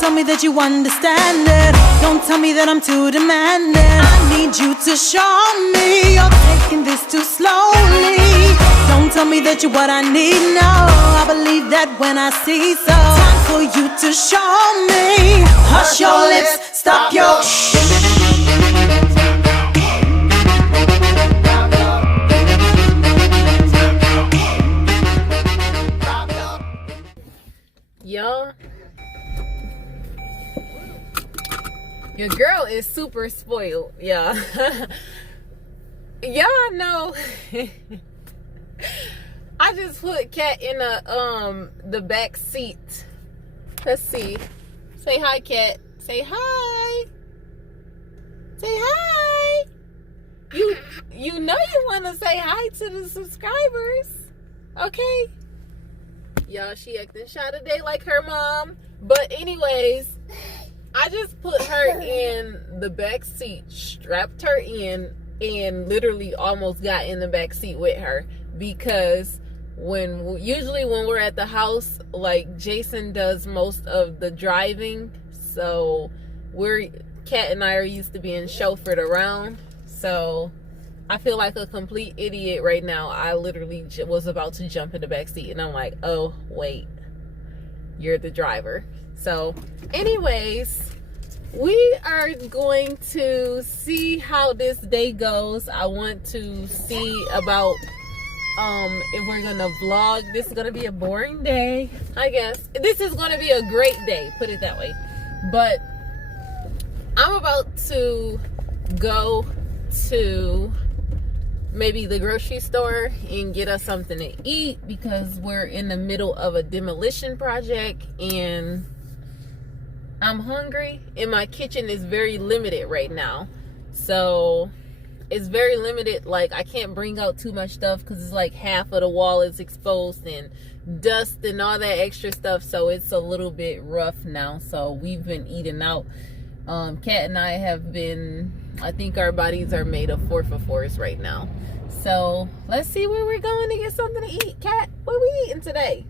tell me that you understand it. Don't tell me that I'm too demanding. I need you to show me you're taking this too slowly. Don't tell me that you're what I need, no. I believe that when I see so. Time for you to show me. Hush your lips, stop your Y'all, your girl is super spoiled, yeah. Y'all know I just put Cat in the back seat. Let's see. Say hi, Cat. Say hi. Say hi. You know you want to say hi to the subscribers, okay? Y'all, she acting shy today like her mom. But anyways, I just put her in the back seat, strapped her in, and literally almost got in the back seat with her. Because usually when we're at the house, like, Jason does most of the driving. So Kat and I are used to being chauffeured around. So I feel like a complete idiot right now. I literally was about to jump in the back seat and I'm like, oh, wait, you're the driver. So anyways, we are going to see how this day goes. I want to see about if we're gonna vlog. This is gonna be a boring day, I guess. This is gonna be a great day, put it that way. But I'm about to go to maybe the grocery store and get us something to eat because we're in the middle of a demolition project and I'm hungry and my kitchen is very limited right now. So it's very limited, like I can't bring out too much stuff because it's like half of the wall is exposed and dust and all that extra stuff, so it's a little bit rough now. So we've been eating out. Kat and I have been, I think our bodies are made of 4-for-4s right now. So let's see where we're going to get something to eat. Kat, what we eating today?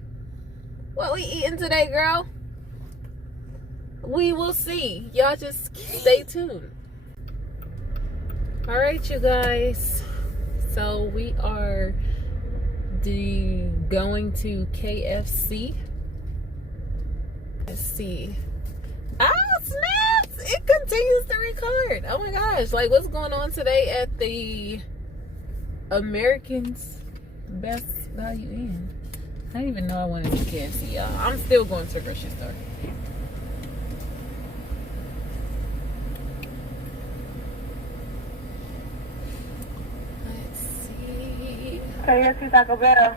What we eating today, girl? We will see. Y'all just stay tuned. All right, you guys. So we are going to KFC. Let's see. Ah, snaps! It continues to record. Oh my gosh. Like, what's going on today at the Americans Best Value Inn? I didn't even know I wanted to KFC, y'all. I'm still going to the grocery store. Let's see. KFC Taco Bell.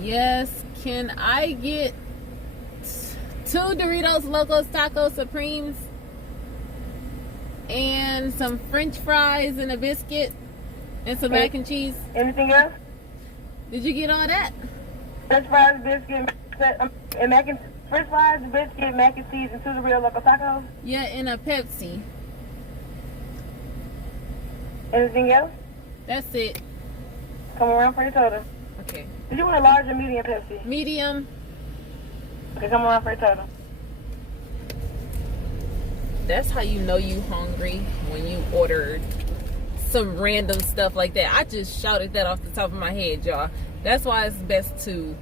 Yes. Can I get 2 Doritos Locos Taco Supremes and some French fries and a biscuit and some mac and cheese? Anything else? Did you get all that? French fries, biscuit, and mac and French fries, biscuit, mac and cheese, and 2 Doritos Loco Tacos. Yeah, and a Pepsi. Anything else? That's it. Come around for your total. Okay. Did you want a large or medium Pepsi? Medium. Okay, come around for your total. That's how you know you hungry, when you ordered some random stuff like that. I just shouted that off the top of my head, y'all. That's why it's best to...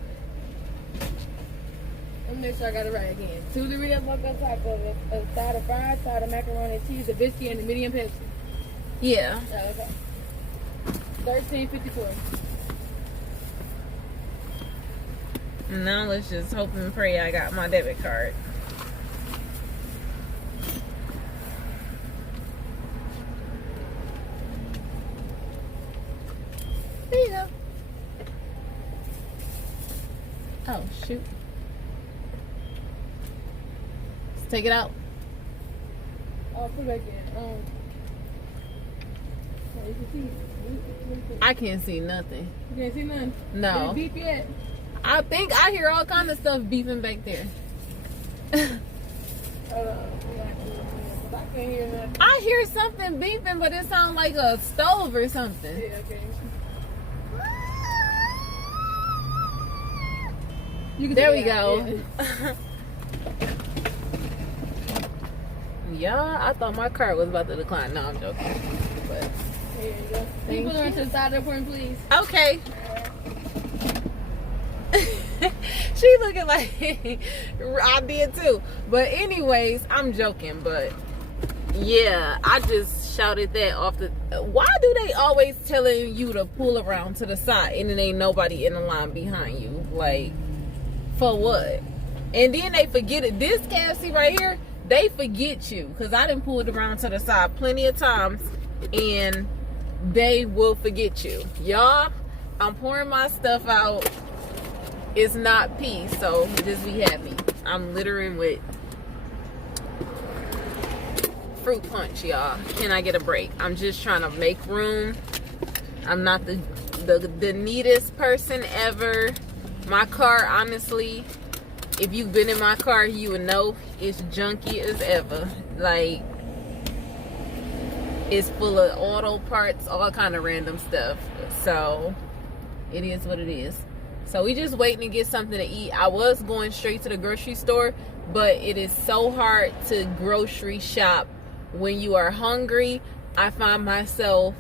Let me make sure I got it right again. 2 Doritos Loco Tacos, a side of fries, side of macaroni and cheese, a biscuit, and a medium Pepsi. Yeah. Oh, okay. $13.54. Now let's just hope and pray I got my debit card. There you go. Oh, shoot. Let's take it out. Oh, put it back in. Oh, you can see. I can't see nothing. You can't see nothing? No. Did it beep yet? I think I hear all kind of stuff beeping back there. Hold on. I can't hear nothing. I hear something beeping, but it sounds like a stove or something. Yeah, okay. There we go. Yeah. Y'all, I thought my card was about to decline. No, I'm joking. But Here you go. Can you put her to the side of the porn, please? okay. She looking like I did too. But anyways, I'm joking. But yeah, I just shouted that off the. Why do they always telling you to pull around to the side and then ain't nobody in the line behind you? Like, for what? And then they forget it. This KFC right here, they forget you. Because I done pulled around to the side plenty of times. And they will forget you. Y'all, I'm pouring my stuff out. It's not pee, so just be happy. I'm littering with fruit punch, y'all. Can I get a break? I'm just trying to make room. I'm not the neatest person ever. My car, honestly, if you've been in my car, you would know it's junky as ever. Like, it's full of auto parts, all kind of random stuff. So it is what it is. So we just waiting to get something to eat. I was going straight to the grocery store, but it is so hard to grocery shop when you are hungry. I find myself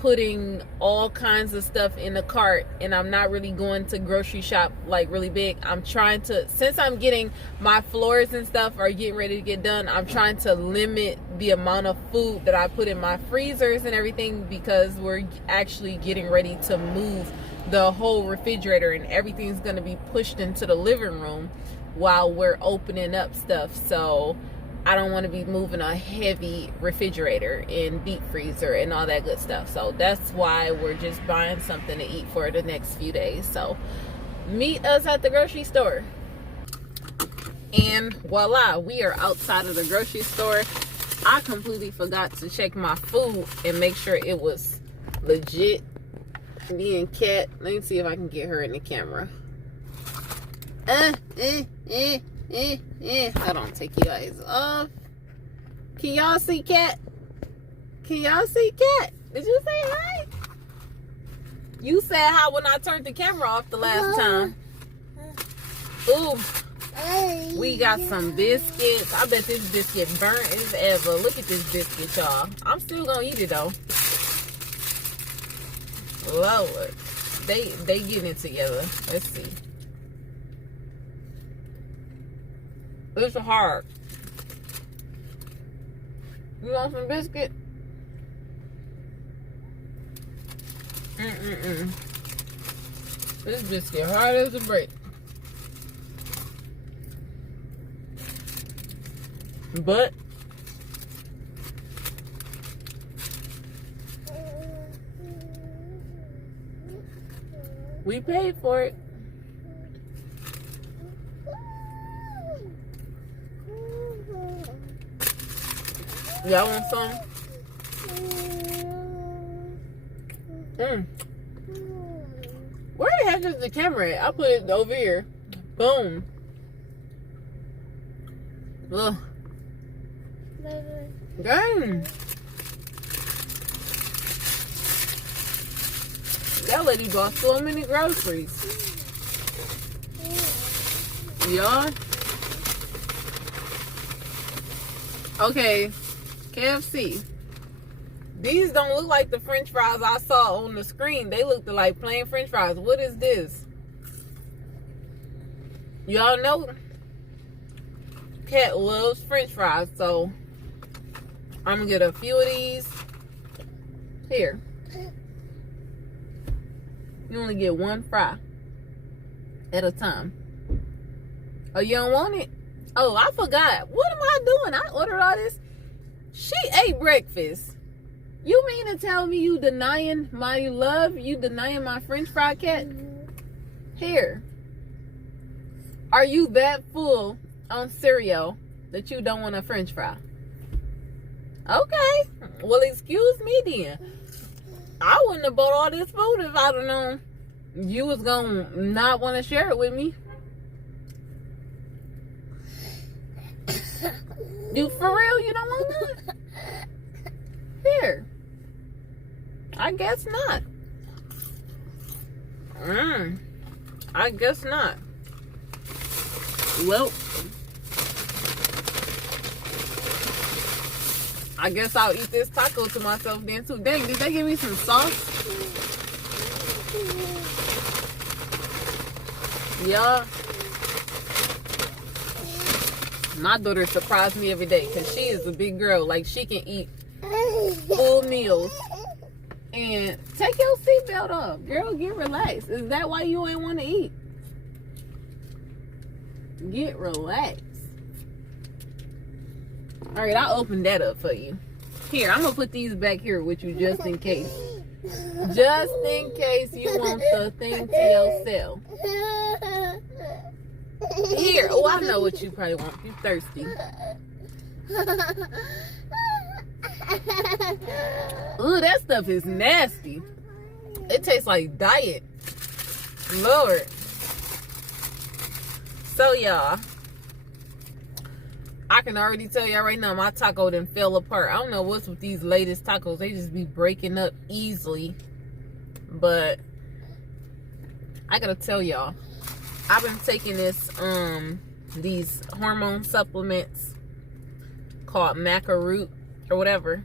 putting all kinds of stuff in the cart, and I'm not really going to grocery shop like really big. I'm trying to, since I'm getting my floors and stuff are getting ready to get done, I'm trying to limit the amount of food that I put in my freezers and everything, because we're actually getting ready to move the whole refrigerator and everything's going to be pushed into the living room while we're opening up stuff. So I don't want to be moving a heavy refrigerator and deep freezer and all that good stuff. So that's why we're just buying something to eat for the next few days. So meet us at the grocery store. And voila, we are outside of the grocery store. I completely forgot to check my food and make sure it was legit. Me and Kat, let me see if I can get her in the camera. I don't take you guys off. Can y'all see Kat? Can y'all see Kat? Did you say hi? You said hi when I turned the camera off the last time. Ooh. We got some biscuits. I bet this biscuit burnt as ever. Look at this biscuit, y'all. I'm still gonna eat it though. Lord. They getting it together. Let's see. It's hard. You want some biscuit? This biscuit hard as a brick. But we paid for it. Y'all want some? Where the heck is the camera at? I put it over here. Boom. Ugh. Dang. That lady bought so many groceries. Y'all. Okay. KFC. These don't look like the French fries I saw on the screen. They looked like plain French fries. What is this? Y'all know Kat loves French fries, so I'm gonna get a few of these. Here. You only get one fry at a time. Oh, you don't want it? Oh, I forgot. What am I doing? I ordered all this. She ate breakfast. You mean to tell me you denying my love? You denying my French fry, Kat? Here. Are you that full on cereal that you don't want a French fry? Okay. Well, excuse me then. I wouldn't have bought all this food if I'd have known you was going to not want to share it with me. You for real? You don't want none? Here. I guess not. I guess not. Well, I guess I'll eat this taco to myself then too. Dang, did they give me some sauce? Yeah. My daughter surprised me every day because she is a big girl. Like, she can eat full meals. And take your seatbelt off. Girl, get relaxed. Is that why you ain't want to eat? Get relaxed. Alright, I'll open that up for you. Here, I'm going to put these back here with you just in case. Just in case you want the thing to yourself. Here. Oh, I know what you probably want. You're thirsty. Ooh, that stuff is nasty. It tastes like diet. Lord. So, y'all, I can already tell y'all right now, my taco done fell apart. I don't know what's with these latest tacos. They just be breaking up easily. But I gotta tell y'all, I've been taking these hormone supplements called Maca root or whatever.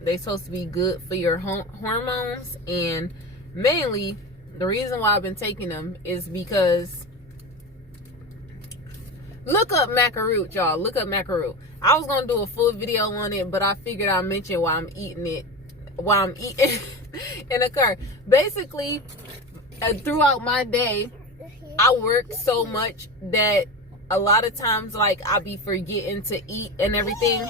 They supposed to be good for your hormones, and mainly the reason why I've been taking them is because look up Maca root, y'all. Look up Maca root. I was gonna do a full video on it, but I figured I'd mention while I'm eating it, while I'm eating in the car. Basically, throughout my day, I work so much that a lot of times, like, I be forgetting to eat and everything.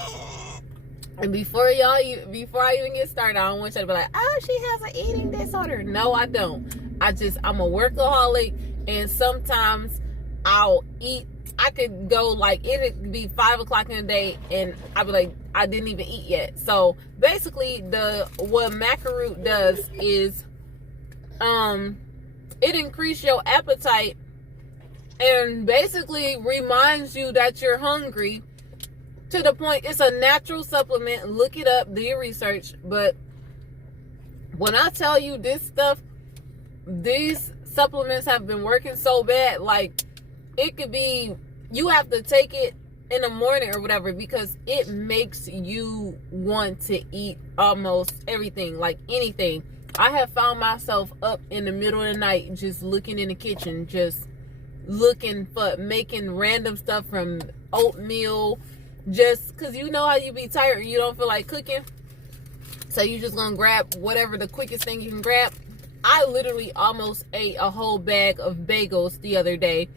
And before I even get started, I don't want you to be like, oh, she has an eating disorder. No, I don't. I'm a workaholic, and sometimes I'll eat. I could go, like, it'd be 5 o'clock in the day, and I'd be like, I didn't even eat yet. So basically, what Maca root does is, it increases your appetite and basically reminds you that you're hungry. To the point, it's a natural supplement. Look it up, do your research. But when I tell you this stuff, these supplements have been working so bad, like, it could be, you have to take it in the morning or whatever, because it makes you want to eat almost everything, like anything. I have found myself up in the middle of the night just looking in the kitchen, just looking for making random stuff from oatmeal, just because you know how you be tired and you don't feel like cooking, so you just gonna grab whatever the quickest thing you can grab. I literally almost ate a whole bag of bagels the other day,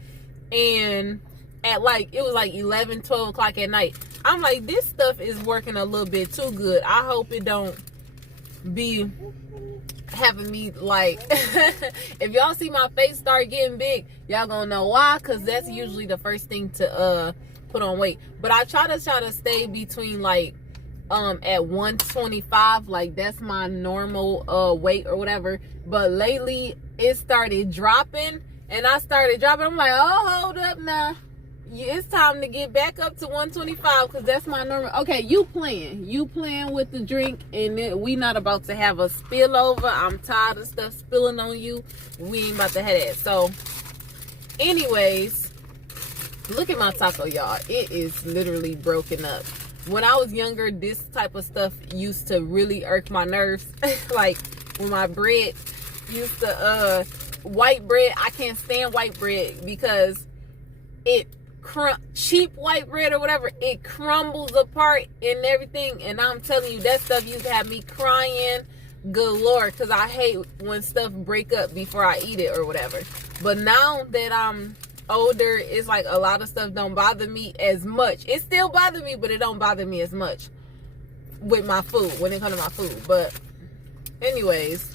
and at it was like 11, 12 o'clock at night. I'm like, this stuff is working a little bit too good. I hope it don't be having me, like, if y'all see my face start getting big, y'all gonna know why, because that's usually the first thing to put on weight. But I try to stay between, like, at 125, like, that's my normal weight or whatever. But lately it started dropping, and I started dropping. I'm like, oh, hold up now, it's time to get back up to 125, because that's my normal. Okay, you playing with the drink, and we not about to have a spillover. I'm tired of stuff spilling on you. We ain't about to have that. So anyways, look at my taco, y'all. It is literally broken up. When I was younger, this type of stuff used to really irk my nerves. Like, when my bread used to, white bread, I can't stand white bread because it, cheap white bread or whatever, it crumbles apart and everything. And I'm telling you, that stuff used to have me crying galore, because I hate when stuff break up before I eat it or whatever. But now that I'm older, it's like a lot of stuff don't bother me as much. It still bothers me, but it don't bother me as much with my food, when it comes to my food. But anyways,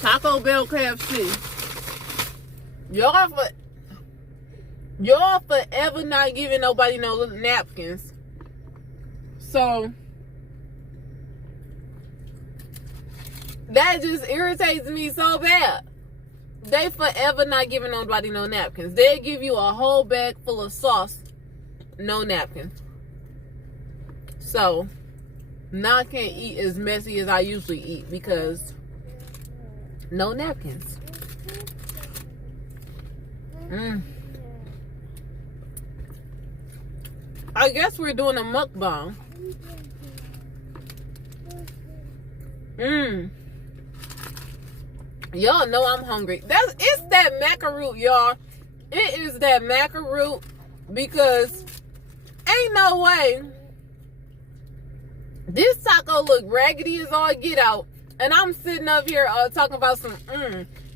Taco Bell, KFC. Y'all forever not giving nobody no napkins. So that just irritates me so bad. They forever not giving nobody no napkins. They give you a whole bag full of sauce, no napkins. So Now I can't eat as messy as I usually eat because no napkins. I guess we're doing a mukbang. Y'all know I'm hungry. It's that maca root, y'all. It is that maca root because ain't no way this taco look raggedy as all get out. And I'm sitting up here talking about some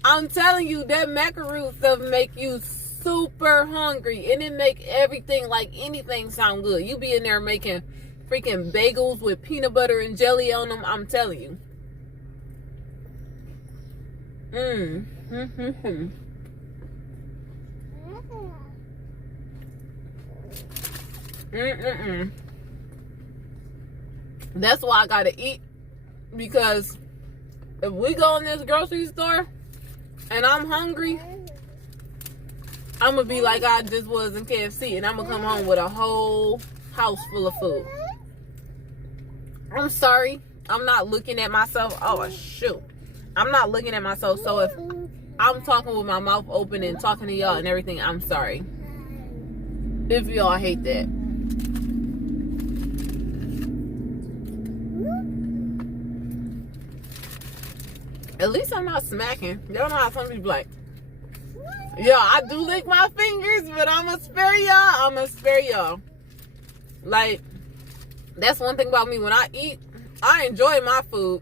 I'm telling you, that maca root stuff make you super hungry. And it make everything, like anything, sound good. You be in there making freaking bagels with peanut butter and jelly on them. I'm telling you. That's why I gotta eat, because if we go in this grocery store and I'm hungry, I'm gonna be like I just was in KFC, and I'm gonna come home with a whole house full of food. I'm sorry, I'm not looking at myself. Oh shoot, I'm not looking at myself. So if I'm talking with my mouth open and talking to y'all and everything, I'm sorry if y'all hate that. At least I'm not smacking. Y'all know how some people like, yeah, I do lick my fingers, but I'ma spare y'all. Like, that's one thing about me. When I eat, I enjoy my food.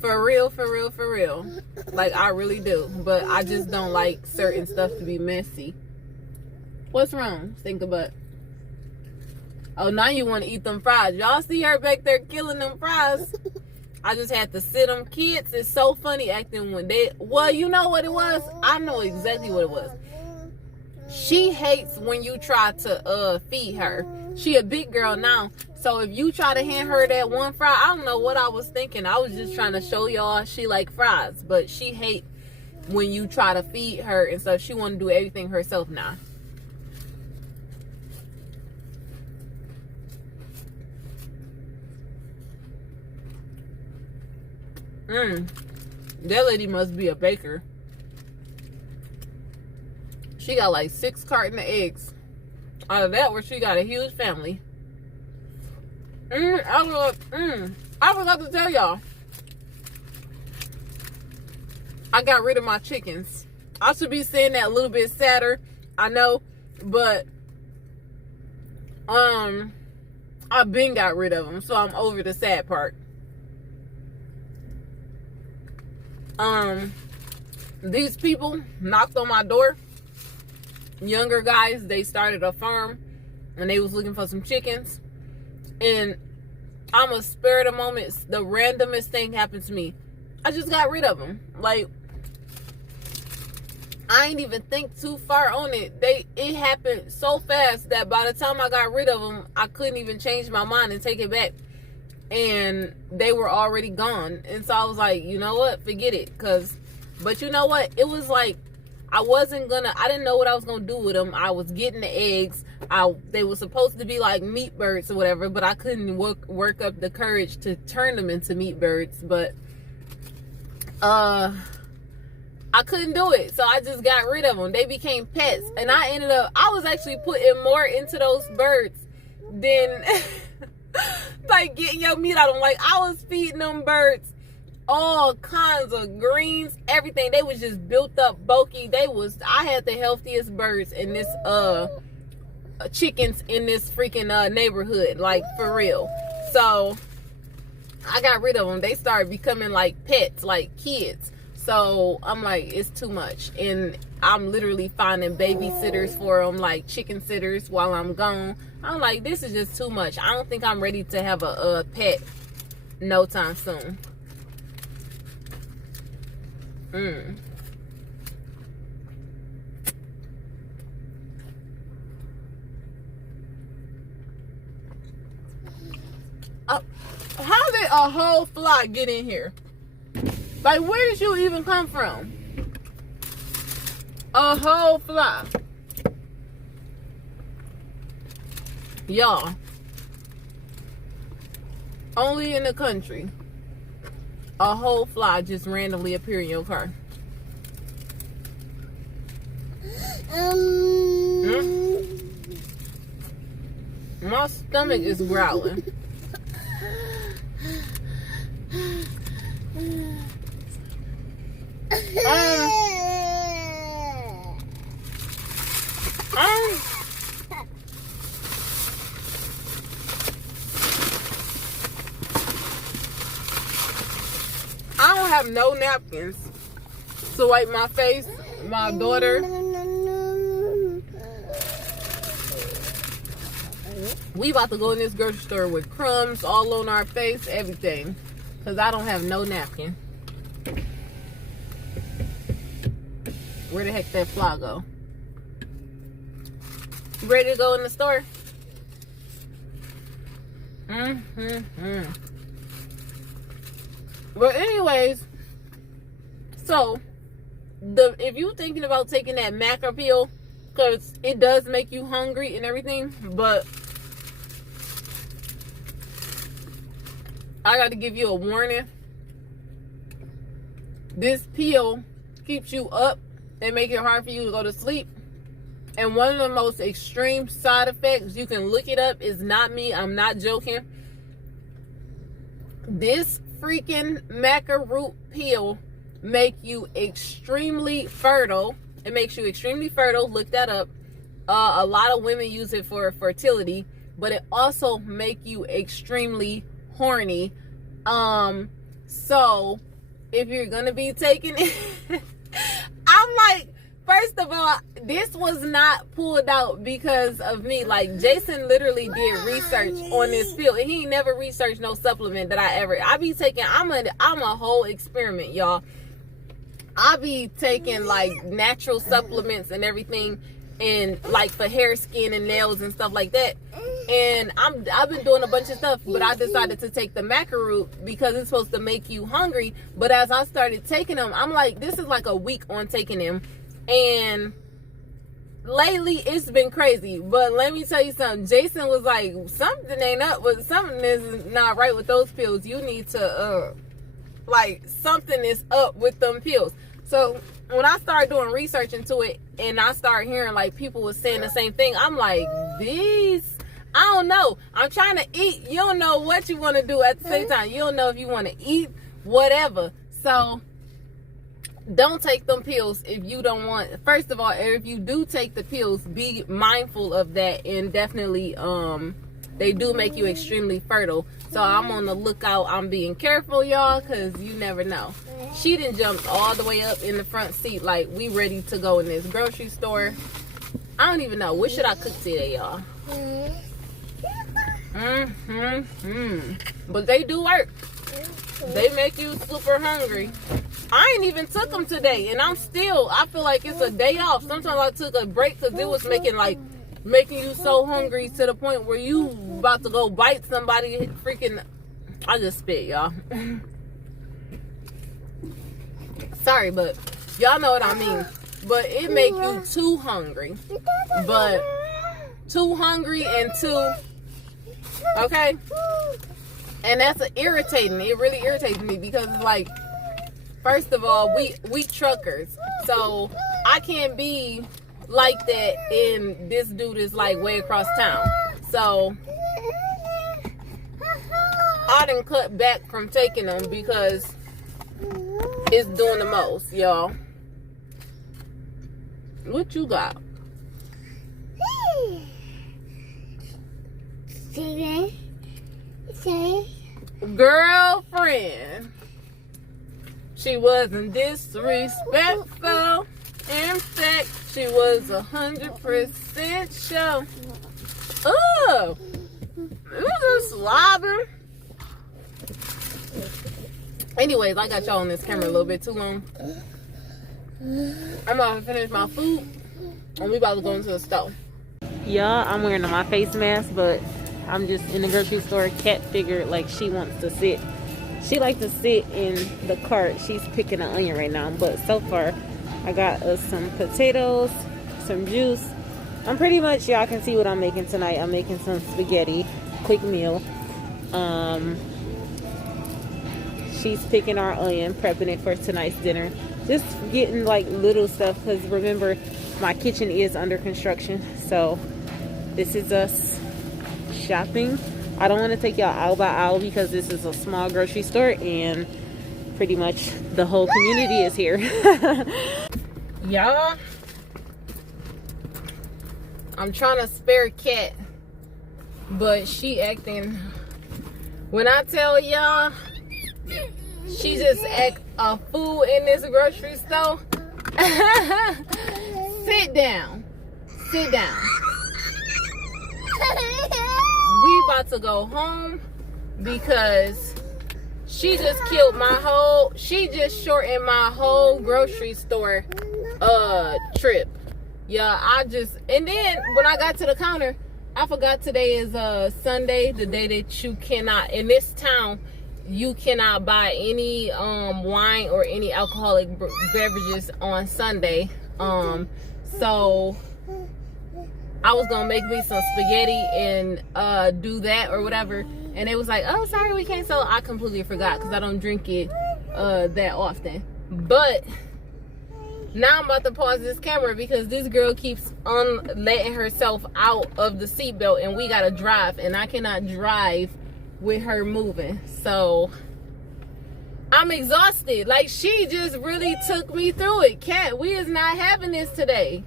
For real. Like, I really do. But I just don't like certain stuff to be messy. What's wrong? Think about. Oh, now you want to eat them fries. Y'all see her back there killing them fries. I just had to sit them. Kids is so funny acting when they... Well, you know what it was? I know exactly what it was. She hates when you try to feed her. She a big girl now. So if you try to hand her that one fry, I don't know what I was thinking. I was just trying to show y'all she like fries. But she hate when you try to feed her and stuff. She want to do everything herself now. That lady must be a baker. She got like 6 cartons of eggs. Out of that, where she got a huge family. I forgot to tell y'all. I got rid of my chickens. I should be saying that a little bit sadder, I know, but I've been got rid of them, so I'm over the sad part. These people knocked on my door. Younger guys, they started a farm and they was looking for some chickens. And I'm a spare the moment. The randomest thing happened to me. I just got rid of them. Like, I ain't even think too far on it. It happened so fast that by the time I got rid of them, I couldn't even change my mind and take it back. And they were already gone. And so I was like, you know what? Forget it. But you know what? It was like, I didn't know what I was going to do with them. I was getting the eggs. They were supposed to be like meat birds or whatever, but I couldn't work up the courage to turn them into meat birds. But I couldn't do it. So I just got rid of them. They became pets. And I was actually putting more into those birds than like getting your meat out of them. Like, I was feeding them birds all kinds of greens, everything. They was just built up, bulky. I had the healthiest birds in this chickens in this freaking neighborhood, like, for real. So I got rid of them. They started becoming like pets, like kids. So I'm like, it's too much. And I'm literally finding babysitters for them, like chicken sitters, while I'm gone. I'm like, this is just too much. I don't think I'm ready to have a pet no time soon. How did a whole fly get in here? Like, where did you even come from? A whole fly. Y'all. only in the country, a whole fly just randomly appear in your car. My stomach is growling. I don't have no napkins to wipe my face. My daughter, we about to go in this grocery store with crumbs all on our face, everything, because I don't have no napkin. Where the heck that fly go? You ready to go in the store? But anyways, so if you thinking about taking that Maca pill, because it does make you hungry and everything, but I got to give you a warning. This pill keeps you up and make it hard for you to go to sleep. And one of the most extreme side effects, you can look it up, is not me, I'm not joking. This freaking Maca root pill make you extremely fertile. It makes you extremely fertile. Look that up. A lot of women use it for fertility, but it also make you extremely horny. So if you're gonna be taking it, I'm like, first of all, this was not pulled out because of me. Like, Jason literally did research on this pill, and he never researched no supplement that I be taking. I'm a whole experiment, y'all. I be taking like natural supplements and everything, and like for hair, skin, and nails and stuff like that. And I've been doing a bunch of stuff, but I decided to take the Maca root because it's supposed to make you hungry. But as I started taking them, I'm like, this is like a week on taking them. And lately it's been crazy. But let me tell you something. Jason was like, something ain't up, but something is not right with those pills. You need to like, something is up with them pills. So when I started doing research into it, and I started hearing like people was saying the same thing, I'm like, I don't know. I'm trying to eat. You don't know what you want to do at the same time. You don't know if you want to eat, whatever. So don't take them pills if you don't want. First of all, if you do take the pills, be mindful of that, and definitely they do make you extremely fertile. So I'm on the lookout. I'm being careful, y'all, because you never know. She done jumped all the way up in the front seat like we ready to go in this grocery store. I don't even know. What should I cook today, y'all? But they do work. They make you super hungry. I ain't even took them today, and I feel like it's a day off. Sometimes I took a break because it was making you so hungry to the point where you about to go bite somebody. Freaking, I just spit, y'all. Sorry, but y'all know what I mean. But it make you too hungry. But too hungry and too, okay? And that's irritating. It really irritates me because, like, first of all, we truckers. So I can't be like that, and this dude is like way across town. So I done cut back from taking them because it's doing the most, y'all. What you got? Girlfriend. She wasn't disrespectful. In fact, she was 100% sure. Oh, it was just slobbing. Anyways, I got y'all on this camera a little bit too long. I'm about to finish my food, and we about to go into the store. Y'all, I'm wearing my face mask, but I'm just in the grocery store. Kat figured like she wants to sit. She likes to sit in the cart. She's picking an onion right now, but so far I got us some potatoes, some juice. I'm pretty much, y'all can see what I'm making tonight. I'm making some spaghetti, quick meal. she's picking our onion, prepping it for tonight's dinner. Just getting like little stuff, because remember, my kitchen is under construction. So this is us shopping. I don't want to take y'all aisle by aisle because this is a small grocery store and pretty much the whole community is here. Y'all, I'm trying to spare Cat, but she acting, when I tell y'all, she just act a fool in this grocery store. Sit down. Sit down. We about to go home because she just killed my whole, she just shortened my whole grocery store trip. Yeah, and then when I got to the counter, I forgot today is Sunday, the day that you cannot, in this town, you cannot buy any wine or any alcoholic beverages on Sunday. So I was gonna make me some spaghetti and do that or whatever, and it was like, oh, sorry, we can't. So I completely forgot because I don't drink it that often. But now I'm about to pause this camera because this girl keeps on letting herself out of the seatbelt, and we gotta drive, and I cannot drive with her moving. So I'm exhausted. Like, she just really took me through it. Cat, we is not having this today.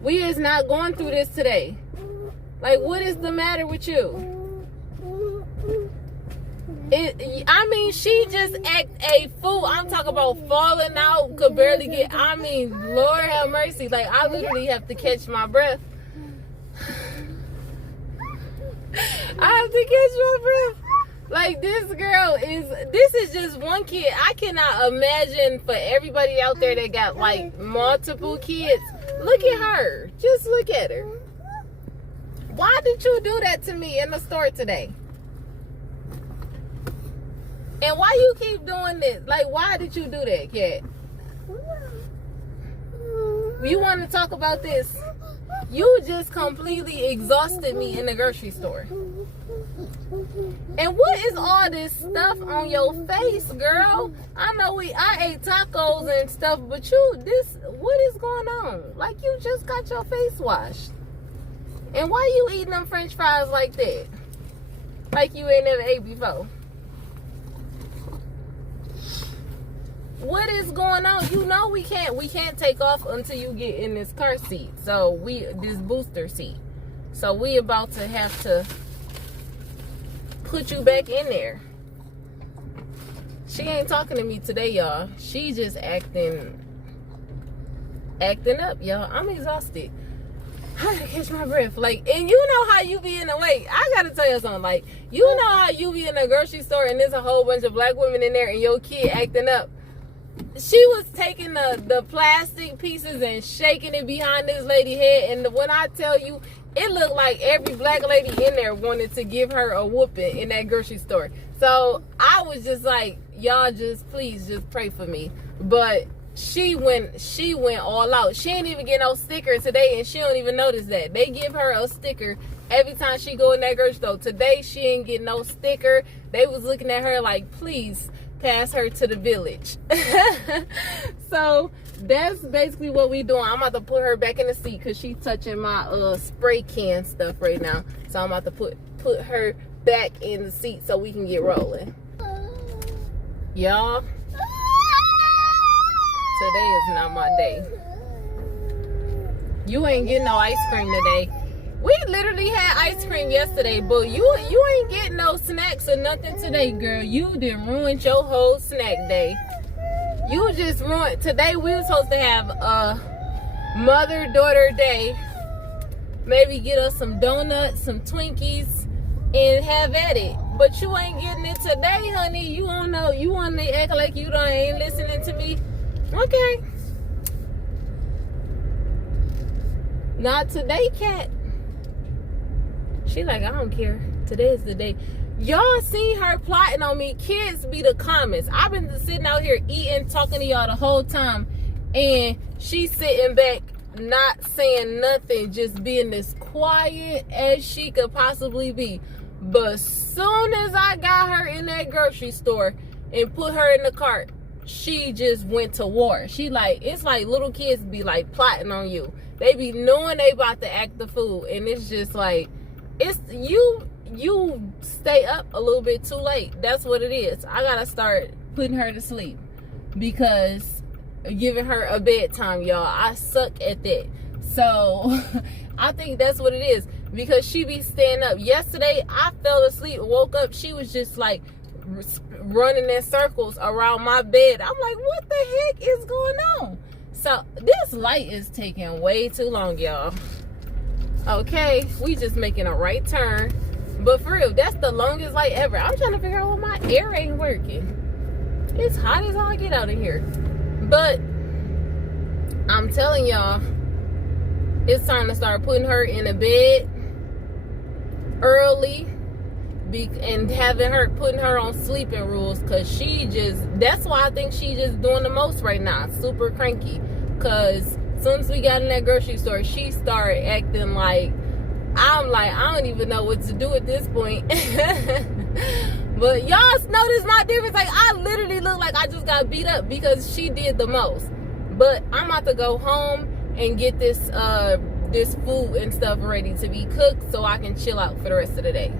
We is not going through this today. Like, what is the matter with you? I mean, she just act a fool. I'm talking about falling out, could barely get, I mean, Lord have mercy. Like, I literally have to catch my breath. I have to catch my breath. Like, this is just one kid. I cannot imagine for everybody out there that got like multiple kids. Look at her. Just look at her. Why did you do that to me in the store today? And why you keep doing this? Like, why did you do that, Cat? You want to talk about this? You just completely exhausted me in the grocery store. And what is all this stuff on your face, girl? I know I ate tacos and stuff, but what is going on? Like, you just got your face washed. And why you eating them French fries like that? Like you ain't never ate before. What is going on? You know we can't take off until you get in this car seat. So this booster seat. So we about to have to put you back in there. She ain't talking to me today, y'all. She just acting up, y'all. I'm exhausted. I gotta catch my breath. Like, and you know how you be in the way. I gotta tell you something. Like, you know how you be in a grocery store and there's a whole bunch of black women in there and your kid acting up. She was taking the plastic pieces and shaking it behind this lady's head, and when I tell you, it looked like every black lady in there wanted to give her a whooping in that grocery store. So I was just like, y'all please just pray for me. But she went all out. She ain't even get no sticker today, and she don't even notice that. They give her a sticker every time she go in that grocery store. Today she ain't get no sticker. They was looking at her like, please pass her to the village. So that's basically what we doing. I'm about to put her back in the seat because she's touching my spray can stuff right now. So I'm about to put her back in the seat so we can get rolling. Y'all, today is not my day. You ain't getting no ice cream today. We literally had ice cream yesterday, but you ain't getting no snacks or nothing today, girl. You done ruined your whole snack day. You just ruined. Today we were supposed to have a mother-daughter day. Maybe get us some donuts, some Twinkies, and have at it. But you ain't getting it today, honey. You don't know. You want to act like you ain't listening to me. Okay. Not today, Cat. She like, I don't care. Today is the day. Y'all seen her plotting on me. Kids be the comments. I've been sitting out here eating, talking to y'all the whole time, and she's sitting back, not saying nothing, just being as quiet as she could possibly be. But soon as I got her in that grocery store, and put her in the cart, she just went to war. She like, it's like little kids be like plotting on you. They be knowing they about to act the fool, and it's just like, it's you stay up a little bit too late. That's what it is. I gotta start putting her to sleep because giving her a bedtime, y'all. I suck at that. So I think that's what it is, because she be staying up. Yesterday I fell asleep, woke up, she was just like running in circles around my bed. I'm like, what the heck is going on? So this light is taking way too long, y'all. Okay, we just making a right turn, but for real, that's the longest light ever. I'm trying to figure out why my air ain't working. It's hot as all get out in here. But I'm telling y'all, it's time to start putting her in a bed early and putting her on sleeping rules, because that's why I think she just doing the most right now. Super cranky, because as soon as we got in that grocery store, she started acting like, I'm like, I don't even know what to do at this point. But y'all notice my difference. Like, I literally look like I just got beat up because she did the most. But I'm about to go home and get this food and stuff ready to be cooked so I can chill out for the rest of the day.